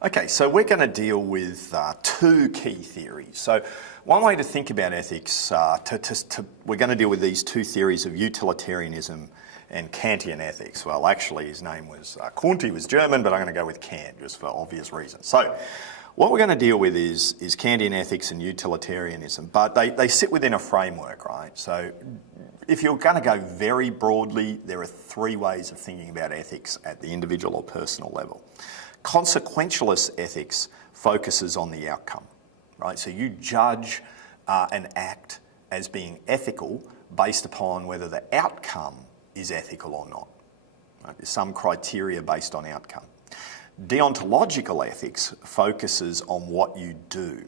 Okay, so we're going to deal with two key theories. So one way to think about ethics, we're going to deal with these two theories of utilitarianism and Kantian ethics. Well, actually his name was Kant, he was German, but I'm going to go with Kant just for obvious reasons. So what we're going to deal with is Kantian ethics and utilitarianism, but they sit within a framework, right? So if you're going to go very broadly, there are three ways of thinking about ethics at the individual or personal level. Consequentialist ethics focuses on the outcome, right? So you judge an act as being ethical based upon whether the outcome is ethical or not. Right? There's some criteria based on outcome. Deontological ethics focuses on what you do,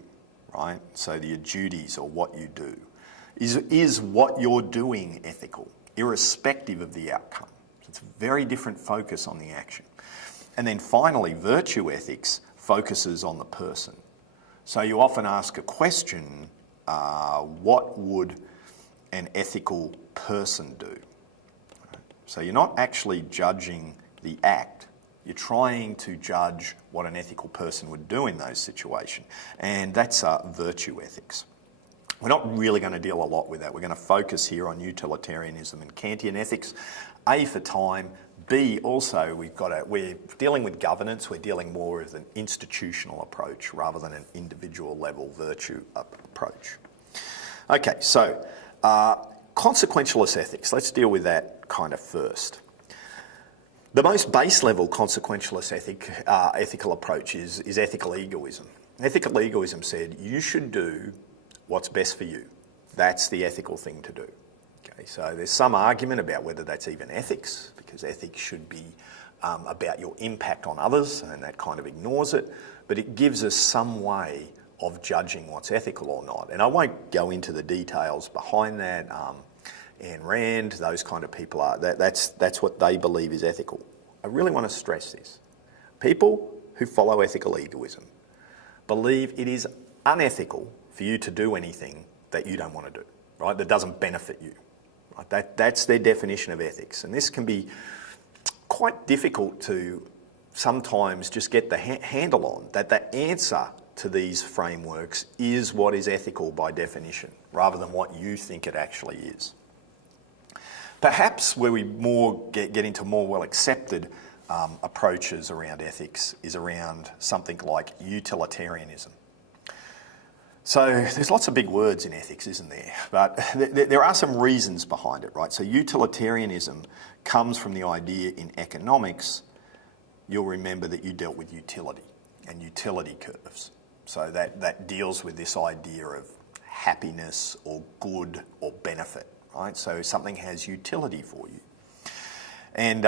right? So your duties or what you do. Is what you're doing ethical, irrespective of the outcome? So it's a very different focus on the action. And then finally, virtue ethics focuses on the person. So you often ask a question, what would an ethical person do? So you're not actually judging the act, you're trying to judge what an ethical person would do in those situations. And that's virtue ethics. We're not really going to deal a lot with that. We're going to focus here on utilitarianism and Kantian ethics. A, for time. B, also, we're dealing with governance, we're dealing more with an institutional approach rather than an individual level virtue approach. Okay, so consequentialist ethics, let's deal with that kind of first. The most base level consequentialist ethical approach is ethical egoism. Ethical egoism said you should do what's best for you. That's the ethical thing to do. Okay, so there's some argument about whether that's even ethics, because ethics should be about your impact on others, and that kind of ignores it, but it gives us some way of judging what's ethical or not. And I won't go into the details behind that. Ayn Rand, those kind of people that's what they believe is ethical. I really want to stress this. People who follow ethical egoism believe it is unethical for you to do anything that you don't want to do, right? That doesn't benefit you. Right? That's their definition of ethics. And this can be quite difficult to sometimes just get the handle on, that the answer to these frameworks is what is ethical by definition, rather than what you think it actually is. Perhaps where we get into more well-accepted approaches around ethics is around something like utilitarianism. So there's lots of big words in ethics, isn't there? But there are some reasons behind it, right? So utilitarianism comes from the idea in economics. You'll remember that you dealt with utility and utility curves. So that deals with this idea of happiness or good or benefit, right? So something has utility for you. And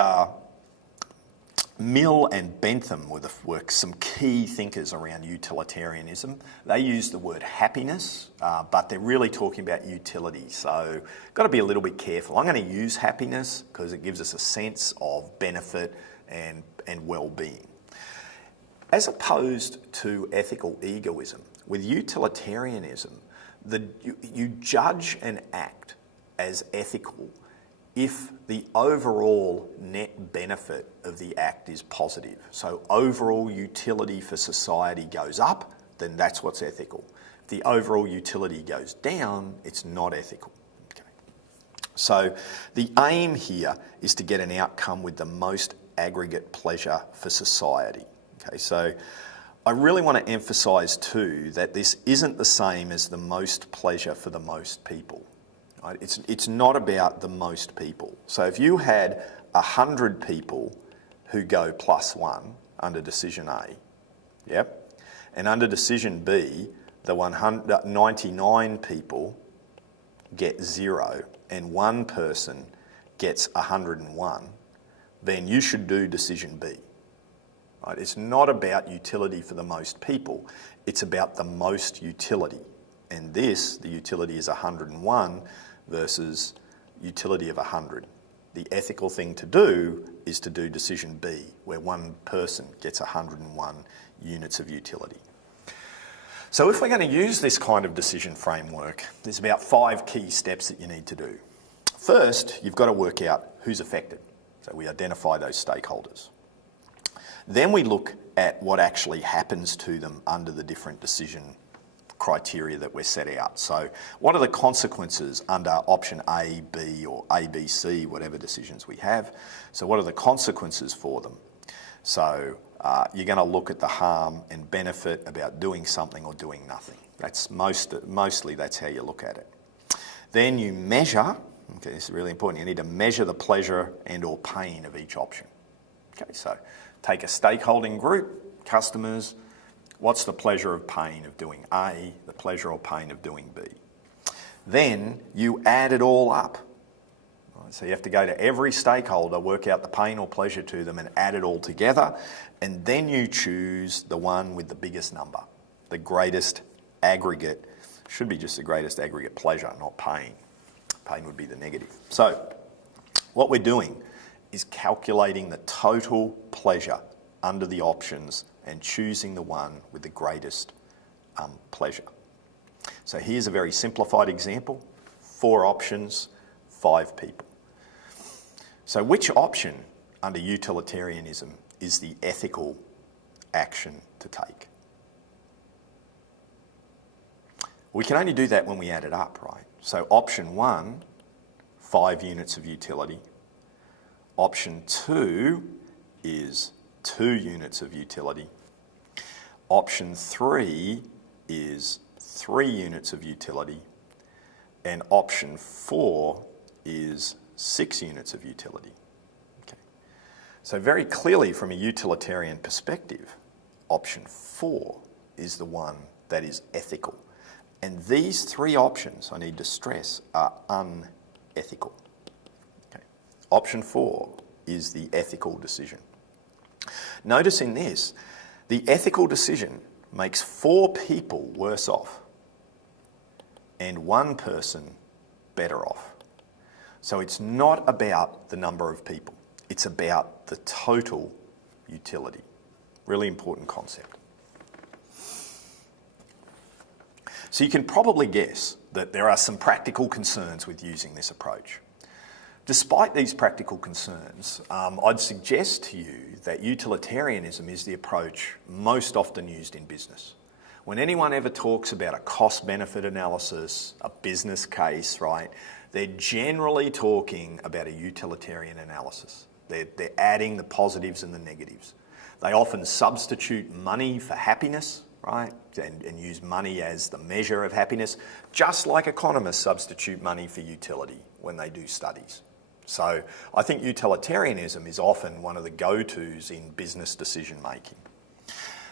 Mill and Bentham were some key thinkers around utilitarianism. They use the word happiness, but they're really talking about utility. So got to be a little bit careful. I'm going to use happiness because it gives us a sense of benefit and well-being. As opposed to ethical egoism, with utilitarianism, you judge an act as ethical if the overall net benefit of the act is positive. So overall utility for society goes up, then that's what's ethical. If the overall utility goes down, it's not ethical. Okay. So the aim here is to get an outcome with the most aggregate pleasure for society. Okay, so I really want to emphasise too that this isn't the same as the most pleasure for the most people. Right? It's not about the most people. So if you had 100 people who go +1 under decision A, yep, and under decision B, the 99 people get 0 and one person gets 101, then you should do decision B. Right? It's not about utility for the most people, it's about the most utility. And the utility is 101 versus utility of 100. The ethical thing to do is to do decision B, where one person gets 101 units of utility. So if we're going to use this kind of decision framework, there's about 5 key steps that you need to do. First, you've got to work out who's affected. So we identify those stakeholders. Then we look at what actually happens to them under the different decision criteria that we're set out. So what are the consequences under option A, B, or A, B, C, whatever decisions we have? So what are the consequences for them? So you're going to look at the harm and benefit about doing something or doing nothing. That's mostly that's how you look at it. Then you measure, okay, this is really important, you need to measure the pleasure and or pain of each option. Okay, so take a stakeholding group, customers, what's the pleasure of pain of doing A, the pleasure or pain of doing B. Then you add it all up. Right, so you have to go to every stakeholder, work out the pain or pleasure to them and add it all together, and then you choose the one with the biggest number, the greatest aggregate, should be just the greatest aggregate pleasure, not pain. Pain would be the negative. So what we're doing is calculating the total pleasure under the options and choosing the one with the greatest pleasure. So here's a very simplified example, 4 options, 5 people. So which option under utilitarianism is the ethical action to take? We can only do that when we add it up, right? So option 1, 5 units of utility. Option 2 is 2 units of utility. Option 3 is 3 units of utility. And option 4 is 6 units of utility. Okay. So very clearly from a utilitarian perspective, option 4 is the one that is ethical. And these 3 options, I need to stress, are unethical. Okay. Option 4 is the ethical decision. Notice in this, the ethical decision makes 4 people worse off and 1 person better off. So it's not about the number of people, it's about the total utility. Really important concept. So you can probably guess that there are some practical concerns with using this approach. Despite these practical concerns, I'd suggest to you that utilitarianism is the approach most often used in business. When anyone ever talks about a cost-benefit analysis, a business case, right, they're generally talking about a utilitarian analysis. They're adding the positives and the negatives. They often substitute money for happiness, right, and use money as the measure of happiness, just like economists substitute money for utility when they do studies. So I think utilitarianism is often one of the go-tos in business decision making.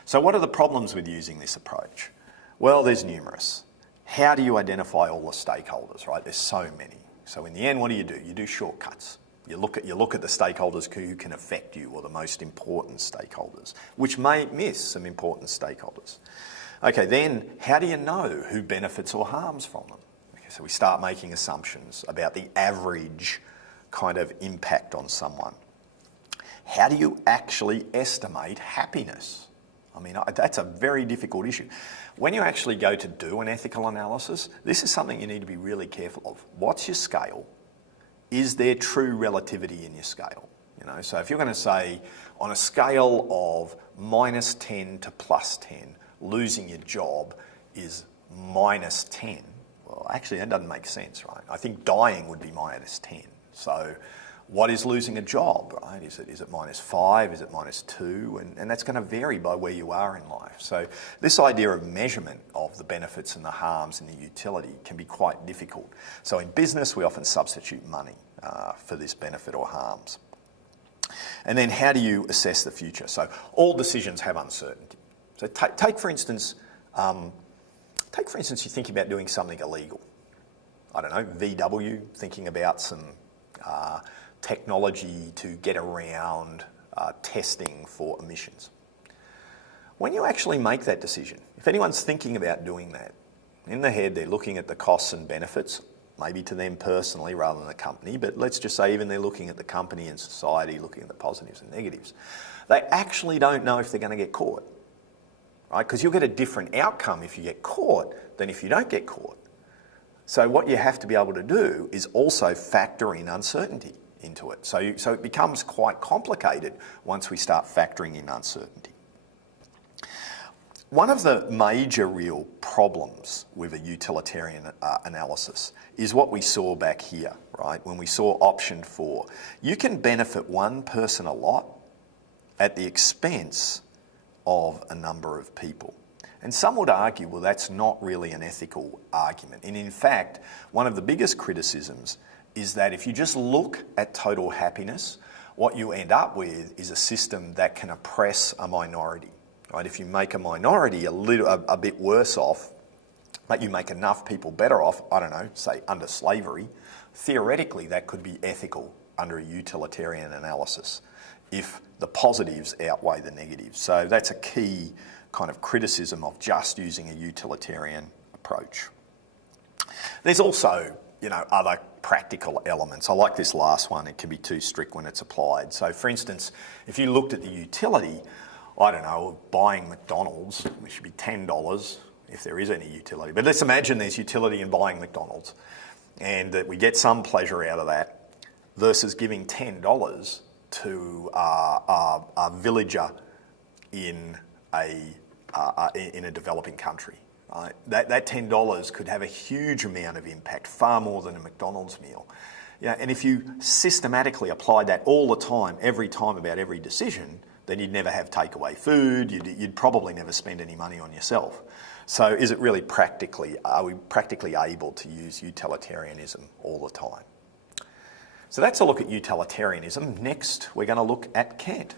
So what are the problems with using this approach? Well, there's numerous. How do you identify all the stakeholders, right? There's so many. So in the end, what do? You do shortcuts. You look at the stakeholders who can affect you, or the most important stakeholders, which may miss some important stakeholders. Okay, then how do you know who benefits or harms from them? Okay, so we start making assumptions about the average kind of impact on someone. How do you actually estimate happiness? I mean, that's a very difficult issue. When you actually go to do an ethical analysis, this is something you need to be really careful of. What's your scale? Is there true relativity in your scale? You know, so if you're going to say on a scale of -10 to +10, losing your job is -10, well, actually that doesn't make sense, right? I think dying would be -10. So what is losing a job, right? Is it -5? Is it -2? And that's going to vary by where you are in life. So this idea of measurement of the benefits and the harms and the utility can be quite difficult. So in business, we often substitute money for this benefit or harms. And then how do you assess the future? So all decisions have uncertainty. So take for instance, you think about doing something illegal. I don't know, VW, thinking about some technology to get around testing for emissions. When you actually make that decision, if anyone's thinking about doing that, in their head they're looking at the costs and benefits, maybe to them personally rather than the company, but let's just say even they're looking at the company and society, looking at the positives and negatives. They actually don't know if they're going to get caught, right? Because you'll get a different outcome if you get caught than if you don't get caught. So what you have to be able to do is also factor in uncertainty. into it. So it becomes quite complicated once we start factoring in uncertainty. One of the major real problems with a utilitarian analysis is what we saw back here, right? When we saw option 4. You can benefit one person a lot at the expense of a number of people. And some would argue, well, that's not really an ethical argument. And in fact, one of the biggest criticisms is that if you just look at total happiness, what you end up with is a system that can oppress a minority. Right? If you make a minority a bit worse off, but you make enough people better off, I don't know, say under slavery, theoretically that could be ethical under a utilitarian analysis if the positives outweigh the negatives. So that's a key kind of criticism of just using a utilitarian approach. There's also, other practical elements. I like this last one. It can be too strict when it's applied. So for instance, if you looked at the utility, I don't know, buying McDonald's, which should be $10 if there is any utility. But let's imagine there's utility in buying McDonald's and that we get some pleasure out of that versus giving $10 to a villager in a developing country. Right? That $10 could have a huge amount of impact, far more than a McDonald's meal. And if you systematically apply that all the time, every time about every decision, then you'd never have takeaway food, you'd probably never spend any money on yourself. So is it really are we practically able to use utilitarianism all the time? So that's a look at utilitarianism. Next, we're going to look at Kant.